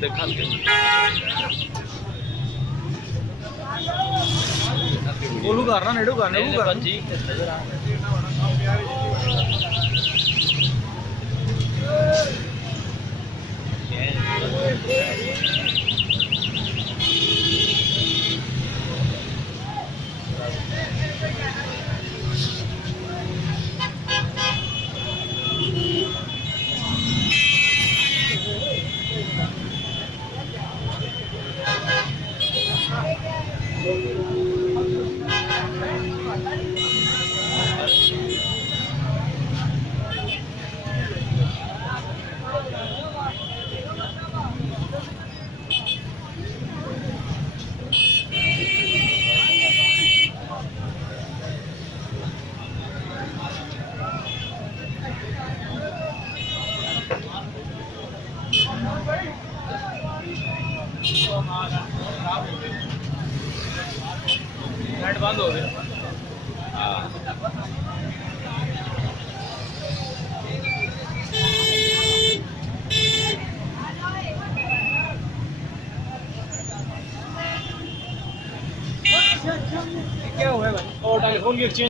देखा ਉਹਨੂੰ ਕਰਨਾ ਨੇੜੂ ਕਰਨਾ ਉਹ ਕਰਨਾ जी नेट बंद हो गया क्या हुआ है भाई और टेलीफोन की एक्सचेंज